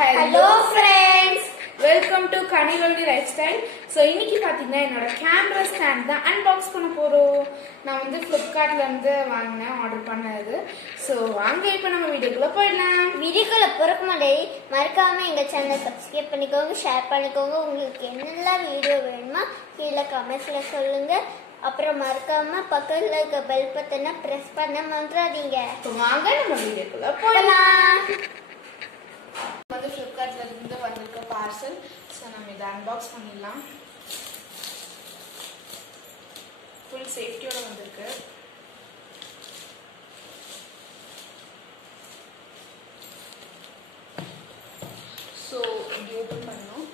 Hello friends, welcome to Kanivaldi Lifestyle. So இன்னைக்கு பாத்தீங்கன்னா என்னோட கேமரா ஸ்டாண்ட் தான் அன்பாக்ஸ் பண்ண போறோம். நான் வந்து Flipkartல இருந்து வாங்குனேன், ஆர்டர் பண்ணது. சோ வாங்க இப்போ நம்ம வீடியோக்குள்ள போயிடலாம். வீடியோக்குள்ள போறதுக்கு முன்னாடி மறக்காம எங்க சேனலை சப்ஸ்கிரைப் பண்ணிக்கோங்க, ஷேர் பண்ணிக்கோங்க. உங்களுக்கு என்னெல்லாம் வீடியோ வேணுமா கீழே கமெண்ட்ஸ்ல சொல்லுங்க. அப்புறம் மறக்காம பக்கத்துல இருக்க பெல் பட்டனை பிரஸ் பண்ண மறந்துடாதீங்க. வாங்க நம்ம வீடியோக்குள்ள போயிடலாம். வந்து Flipkartல இருந்து வந்திருக்க பார்சல். சோ நம்ம இத அன்பாக்ஸ் பண்ணிடலாம். ஃபுல் சேஃப்டியோட வந்திருக்கு. சோ இது ஓபன் பண்ணனும்.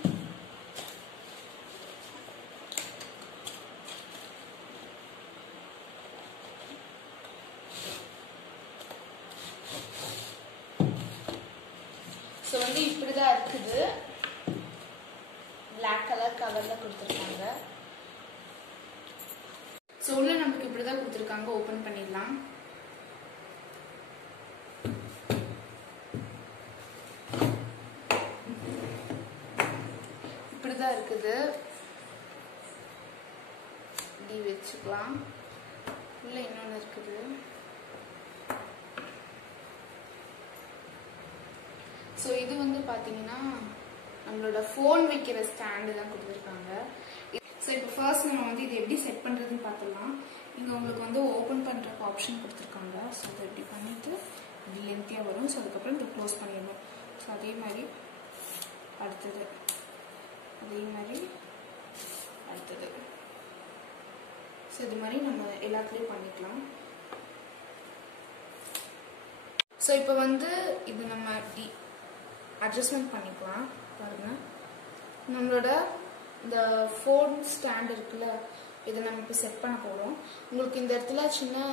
சோ வந்து இப்படிதான் இருக்குது. Black color கவர்ல கொடுத்திருக்காங்க. சோ உள்ள நமக்கு இப்படிதான் கொடுத்திருக்காங்க. ஓபன் பண்ணிடலாம். இப்படிதான் இருக்குது. இப்படி வச்சுக்கலாம். உள்ள இன்னொன்னு இருக்குது. சோ இது வந்து பாத்தீங்கன்னா நம்மளோட போன் வைக்கிற ஸ்டாண்ட் தான் கொடுத்திருக்காங்க. சோ இப்போ ஃபர்ஸ்ட் நம்ம வந்து இது எப்படி செட் பண்றதுன்னு பார்த்தலாம். இங்க உங்களுக்கு வந்து ஓபன் பண்றதுக்கு ஆப்ஷன் கொடுத்திருக்காங்க. சோ இத இப்படி பண்ணிட்டு இப்படி லென்த்தியா வரும். சோ அதுக்கு அப்புறம் இத க்ளோஸ் பண்ணிடணும். சோ அதே மாதிரி அடுத்தது அதே மாதிரி அடுத்தது. சோ இது மாதிரி நம்ம எல்லாத்துலயும் பண்ணிக்கலாம். சோ இப்போ வந்து இது நம்ம இப்படி அட்ஜஸ்ட்மெண்ட் பண்ணிக்கலாம். பாருங்க, நம்மளோட இந்த ஃபோன் ஸ்டாண்ட் இருக்குல்ல, இதை நம்ம இப்போ செட் பண்ண போறோம். உங்களுக்கு இந்த இடத்துல சின்ன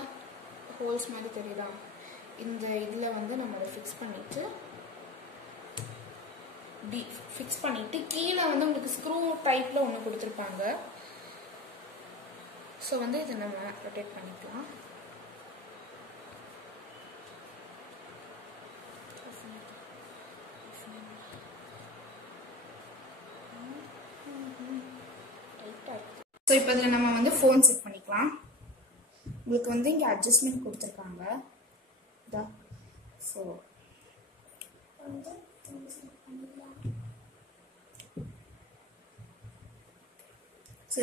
ஹோல்ஸ் மாதிரி தெரியுதா? இந்த இதில் வந்து நம்ம அதை ஃபிக்ஸ் பண்ணிட்டு இப்படி ஃபிக்ஸ் பண்ணிட்டு கீழே வந்து உங்களுக்கு ஸ்க்ரூ டைப்ல ஒன்று கொடுத்துருப்பாங்க. ஸோ வந்து இதை நம்ம ரொட்டேட் பண்ணிக்கலாம். ஸோ இப்போ இதில் நம்ம வந்து ஃபோன் செட் பண்ணிக்கலாம். உங்களுக்கு வந்து இங்கே அட்ஜஸ்ட்மெண்ட் கொடுத்துருக்காங்க. ஸோ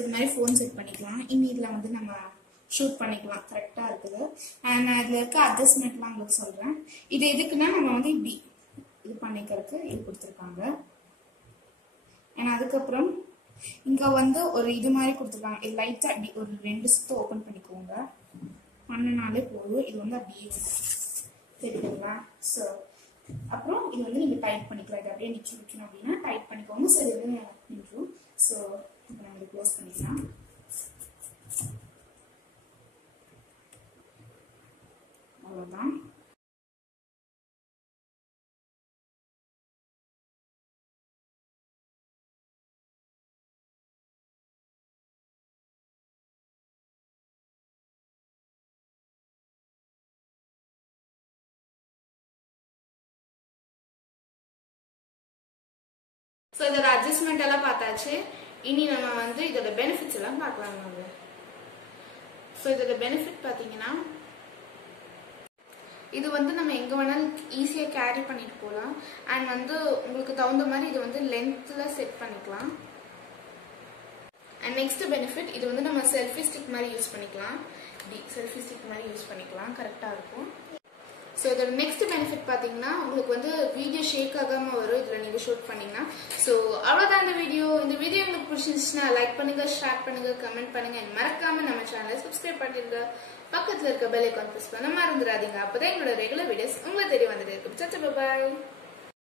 இது மாதிரி ஃபோன் செட் பண்ணிக்கலாம். இனி இதில் வந்து நம்ம ஷூட் பண்ணிக்கலாம். கரெக்டாக இருக்குது. அண்ட் நான் இதில் இருக்க அட்ஜஸ்ட்மெண்ட்லாம் உங்களுக்கு சொல்கிறேன். இது எதுக்குன்னா நம்ம வந்து இப்படி இது பண்ணிக்கிறதுக்கு இது கொடுத்துருக்காங்க. அண்ட் அதுக்கப்புறம் இங்க வந்து ஒரு இது மாதிரி கொடுத்துருக்காங்க. இது லைட்டா அப்படி ஒரு 2 சுத்து ஓபன் பண்ணிக்கோங்க. பண்ணனாலே போதும். இது வந்து அப்படியே தெரியுதுங்களா? ஸோ அப்புறம் இது வந்து நீங்க டைட் பண்ணிக்கலாம். இது அப்படியே நிக்கணும் அப்படின்னா டைட் பண்ணிக்கோங்க. ஸோ இது வந்து நிற்கும். ஸோ இப்போ நம்ம இதை க்ளோஸ் பண்ணிக்கலாம். அவ்வளோதான். ஸோ இதோட அட்ஜஸ்ட்மெண்ட் எல்லாம் பார்த்தாச்சு. இனி நம்ம வந்து இதோட பெனிஃபிட்ஸ் எல்லாம் பார்க்கலாம். நம்ம ஸோ இதோட பெனிஃபிட் பார்த்தீங்கன்னா இது வந்து நம்ம எங்க வேணாலும் ஈஸியாக கேரி பண்ணிட்டு போகலாம். அண்ட் வந்து உங்களுக்கு தகுந்த மாதிரி இது வந்து லென்த்ல செட் பண்ணிக்கலாம். அண்ட் நெக்ஸ்ட் பெனிஃபிட், இது வந்து நம்ம செல்ஃபி ஸ்டிக் மாதிரி யூஸ் பண்ணிக்கலாம். செல்ஃபி ஸ்டிக் மாதிரி யூஸ் பண்ணிக்கலாம். கரெக்டாக இருக்கும். ஸோ இதோட நெக்ஸ்ட் பெனிஃபிட் பார்த்தீங்கன்னா உங்களுக்கு வந்து வீடியோ ஷேக் ஆகாமல் வரும் இதில் நீங்கள் ஷூட் பண்ணிங்கன்னா. ஸோ அவ்வளோதான் இந்த வீடியோ. இந்த வீடியோ உங்களுக்கு பிடிச்சிருந்துச்சுன்னா லைக் பண்ணுங்க, ஷேர் பண்ணுங்க, கமெண்ட் பண்ணுங்க. மறக்காம நம்ம சேனலை சப்ஸ்கிரைப் பண்ணிருங்க. பக்கத்தில் இருக்க பெல் ஐகான் பிரஸ் பண்ண மறந்துடாதீங்க. அப்போதான் எங்களோட ரெகுலர் வீடியோஸ் உங்களுக்கு தெரிய வந்துட்டு இருக்கும். பாய்.